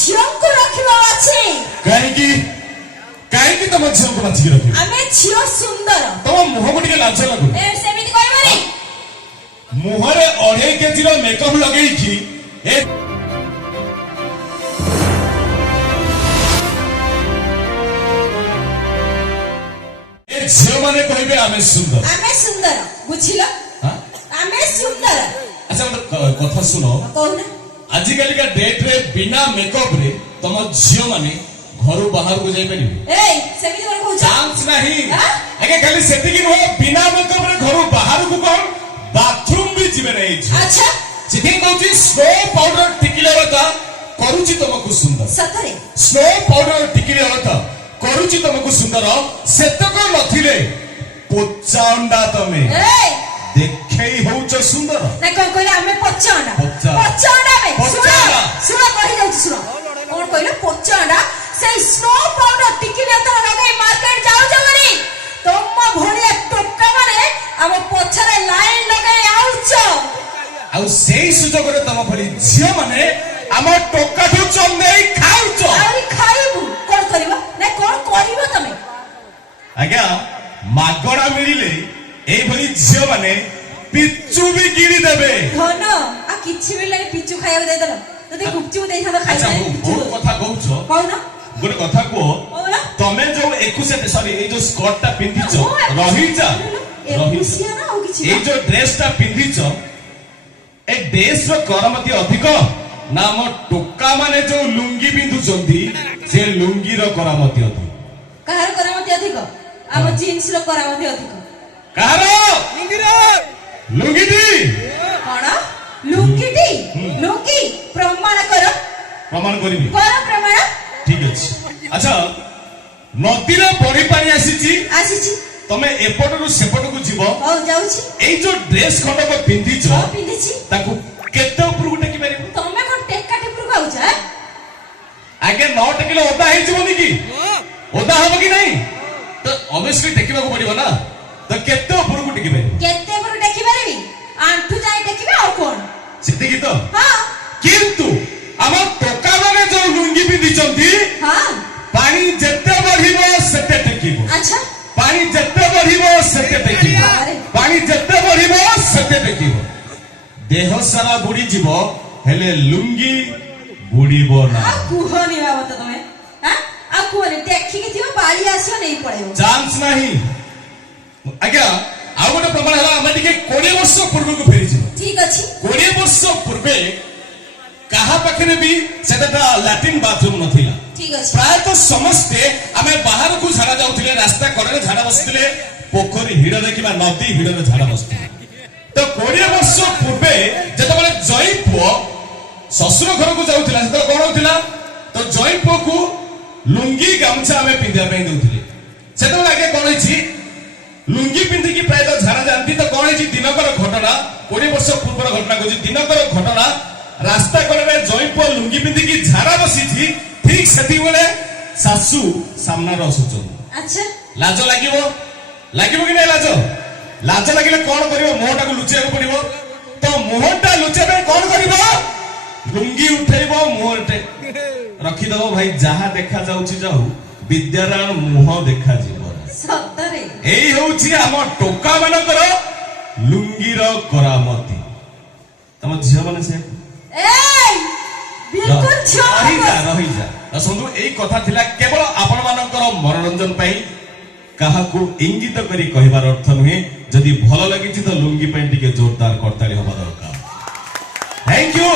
ଝିଅଙ୍କୁ ରଖିବା ଅଛି। କାହିଁକି କାହିଁକି ତମ ଝିଅକୁ ବାଛିକି ରଖିବ? ଆମେ ଝିଅ ସୁନ୍ଦର। ତମ ମୁହଁକୁ ଟିକେ ଲାଜ ଲାଗୁନି? ସେମିତି କହିବନି। ମୁହଁରେ 2.5 କେଜିର ମେକଅପ୍ ଲଗେଇକି ଝିଅ ମାନେ କହିବେ ଆମେ ସୁନ୍ଦର। ଆମେ ସୁନ୍ଦର ବୁଝିଲ? ଆମେ ସୁନ୍ଦର। ଆଚ୍ଛା ଗୋଟେ କଥା ଶୁଣ, କହୁନା। ଆଜିକାଲିକା ଡେଟ୍ରେ ବିନା ମେକଅପ୍ ରେ ତମ ଝିଅ ମାନେ ଘରୁ ବାହାରକୁ ଯାଇପାରିବେ? ସେମିତି କଣ କହୁଛ? ଚାନ୍ସ ନାହିଁ। ଆଜ୍ଞା ଖାଲି ସେତିକି ନୁହଁ, ବିନା ମେକଅପ୍ ରେ ଘରୁ ବାହାରକୁ କଣ ବାଥରୁମ ବି ଯିବେ ନାହିଁ। ଆଚ୍ଛା ସେଥିପାଇଁ କହୁଛି ସ୍ନୋ ପାଉଡର ଟିକିଲା କଥା କରୁଛି ତମକୁ ସୁନ୍ଦର। ସତରେ ସ୍ନୋ ପାଉଡର ଟିକିଲା କଥା କରୁଛି ତମକୁ ସୁନ୍ଦର। ସେତକ ନଥିଲେ ପୋଚା ଅଣ୍ଡା ତମେ ଦେଖେଇ ହଉଛ ସୁନ୍ଦର। ନା କଣ କହିଲେ? ଆମେ ପଚା ଅଣ୍ଡା। ପଚା ଅଣ୍ଡା ଆମେ ଶୁଣ କହି ଯାଉଛି ଶୁଣ। କଣ କହିଲ? ପଚା ଅଣ୍ଡା। ସେଇ ସ୍ନୋ ପାଉଡର ଟିକିଲା ତ ଲଗାଇ ମାର୍କେଟ ଯାଉଛ ବୋଲି ତମ ଭଳିଆ ଟୋକା ମାନେ ଆମ ପଛରେ ଲାଇନ ଲଗାଇ ଆଉଛ। ଆଉ ସେଇ ସୁଯୋଗରେ ତମ ଭଳି ଝିଅ ମାନେ ଆମ ଟୋକାଠୁ ଚନ୍ଦେଇ ଖାଉଛ। ଆହୁରି ଖାଇବୁ। କଣ କରିବ? ନା କଣ କରିବ ତମେ? ଆଜ୍ଞା ମାଗଣା ମିଳିଲେ ଏଇଭଳି ଝିଅ ମାନେ ପିଚୁ ବି ଗିଳି ଦେବେ। ଧନ ଆଉ କିଛି ମିଳିଲାନି ପିଚୁ ଖାଇବାକୁ ଦେଇଦେଲ। ଯଦି ଗୁପଚୁପ ଦେଇଥାନ୍ତ ଖାଇଥାନ୍ତି। ବହୁତ କଥା କହୁଛ। କହୁନ ଗୋଟେ କଥା କୁହ, କହୁନ। ତମେ ଯୋଉ 21 ସରି ଏଇ ଯୋଉ ସ୍କର୍ଟ ଟା ପିନ୍ଧିଛ ରହିଯା ଏଇ ଯୋଉ ଡ୍ରେସ ଟା ପିନ୍ଧିଛ, ଏ ଡ୍ରେସ ର କରାମତି ଅଧିକ ନା ଆମ ଟୋକା ମାନେ ଯୋଉ ଲୁଙ୍ଗି ପିନ୍ଧୁଛନ୍ତି ସେ ଲୁଙ୍ଗିର କରାମତି ଅଧିକ? କାହାର କରାମତି ଅଧିକ? ଆମ ଜିନ୍ସ ର କରାମତି ଅଧିକ। କାହାର? ଲୁଙ୍ଗିଟି। କଣ ଲୁଙ୍ଗିଟି? ଲୁଙ୍ଗି ପ୍ରମାଣ କର। ପ୍ରମାଣ କରିବି? କର ପ୍ରମାଣ। ଠିକ ଅଛି। ଆଚ୍ଛା ନଦୀରେ ବଢି ପାଣି ଆସିଛି ଆସିଛି। ତମେ ଏପଟରୁ ସେପଟକୁ ଯିବ। ହଉ ଯାଉଛି। ଏଇ ଯୋଉ ଡ୍ରେସ ଖଣ୍ଡକ ପିନ୍ଧିଛ ପିନ୍ଧିଛି ତାକୁ କେତେ ଉପରକୁ ଟେକି ପାରିବ? ତମେ କଣ ଟେକା ଟିପୁରକୁ ଆଉଛ? ଆଜ୍ଞା 9 ଟେକିଲେ ଓଦା ହେଇଯିବନି କି? ଓଦା ହବ କି ନାହିଁ? ତ ଅବଶ୍ୟ ଦେଖିବାକୁ ପଡିବ ନା। ତ କେତେ ଉପରକୁ ଟେକି ପାରିବ? କେତେ ଉପରକୁ ଟେକି ପାରିବି? ଆଣ୍ଠୁ ଯାଏ ଟେକିବେ ଆଉ କଣ? ସେତିକି ତ? ହଁ। କିନ୍ତୁ ଆମ ଟୋକା ମାନେ ଯୋଉ ଲୁଙ୍ଗି ପିନ୍ଧିଛନ୍ତି ହଁ ପାଣି ଯେତେ ବଢିବ ସେତେ ଟେକିବ। ଆଚ୍ଛା ପାଣି ଯେତେ ବଢିବ ସେତେ ଟେକିବ। ପାଣି ଯେତେ ବଢିବ ସେତେ ଟେକିବ। ଦେହ ସାରା ବୁଡିଯିବ ହେଲେ ଲୁଙ୍ଗି ବୁଡିବ ନା। ଆଉ କୁହନି ବାବା ତ ତମେ। ଆଉ କୁହନି, ଦେଖିକି ଥିବ ବାଳି ଆସିବ ନେଇ ପଳେଇବ। ଚାନ୍ସ ନାହିଁ। ଆଜ୍ଞା ଆଉ ଗୋଟେ ପ୍ରମାଣ ହେଲା, ଆମେ ଟିକେ 20 ବର୍ଷ ପୂର୍ବକୁ ଫେରିଯିବ। ଠିକ ଅଛି। 20 ବର୍ଷ ପୂର୍ବେ କାହା ପାଖରେ ବି ସେଟା ଲାଟ୍ରିନ୍ ବାଥରୁମ ନଥିଲା। ଠିକ ଅଛି। ପ୍ରାୟତଃ ସମସ୍ତେ ଆମେ ବାହାରକୁ ଝାଡା ଯାଉଥିଲେ, ରାସ୍ତା କଡ଼ରେ ଝାଡା ବସିଥିଲେ, ପୋଖରୀ ହିଡ଼ରେ କିମ୍ବା ନଦୀ ହିଡ଼ରେ ଝାଡା ବସିଥିଲେ। ତ 20 ବର୍ଷ ପୂର୍ବେ ଯେତେବେଳେ ଜୟୀ ପୁଅ ଶ୍ୱଶୁର ଘରକୁ ଯାଉଥିଲା ସେତେବେଳେ କଣ ହଉଥିଲା? ତ ଜୟୀ ପୁଅକୁ ଲୁଙ୍ଗି ଗାମୁଛା ଆମେ ପିନ୍ଧିବା ପାଇଁ ଦଉଥିଲେ। ସେତେବେଳେ ଆগে କଣ ହେଇଛି, ଲୁଙ୍ଗି ପିନ୍ଧିକି ପ୍ରାୟତଃ ଝାଡା ଯାଆନ୍ତି। ତ କଣ ହେଇଛି, ଦିନକର ଘଟଣା, 20 ବର୍ଷ ପୂର୍ବର ଘଟଣା କହୁଛି, ଦିନକର ଘଟଣା, ରାସ୍ତା କଡ଼ରେ ଜୟୀ ପୁଅ ଲୁଙ୍ଗି ପିନ୍ଧିକି ଝାଡା ବସିଛି। ଠିକ ସେତିକିବେଳେ ଶାଶୁ ସାମ୍ନାରେ ଆସୁଛନ୍ତି। ଆଚ୍ଛା ଲାଜ ଲାଗିବ? ଲାଗିବ କି ନାଇଁ ଲାଜ? ଲାଜ ଲାଗିଲେ କଣ କରିବ? ମୁହଁଟାକୁ ଲୁଚେଇବାକୁ ପଡିବ। ତ ମୁହଁଟା ଲୁଚେଇବା ପାଇଁ କଣ କରିବ? ଲୁଙ୍ଗି ଉଠେଇବ, ମୁହଁଟେ ରଖିଦବ। ଭାଇ ଯାହା ଦେଖା ଯାଉଛି ଯାଉ, ବିଦ୍ୟାର ମୁହଁ ଦେଖାଯିବ। ସତରେ ଏଇ ହଉଛି ଆମ ଟୋକା ମାନଙ୍କର ଲୁଙ୍ଗିର କରାମତି। ତମ ଝିଅ ମାନେ ସେ ରହିଯା। ଶୁଣନ୍ତୁ, ଏଇ କଥା ଥିଲା କେବଳ ଆପଣ ମାନଙ୍କର ମନୋରଞ୍ଜନ ପାଇଁ, କାହାକୁ ଇଙ୍ଗିତ କରି କହିବାର ଅର୍ଥ ନୁହେଁ। ଯଦି ଭଲ ଲାଗିଛି ତ ଲୁଙ୍ଗି ପାଇଁ ଟିକେ ଜୋରଦାର କରତାଳି ହବା ଦରକାର। Thank you.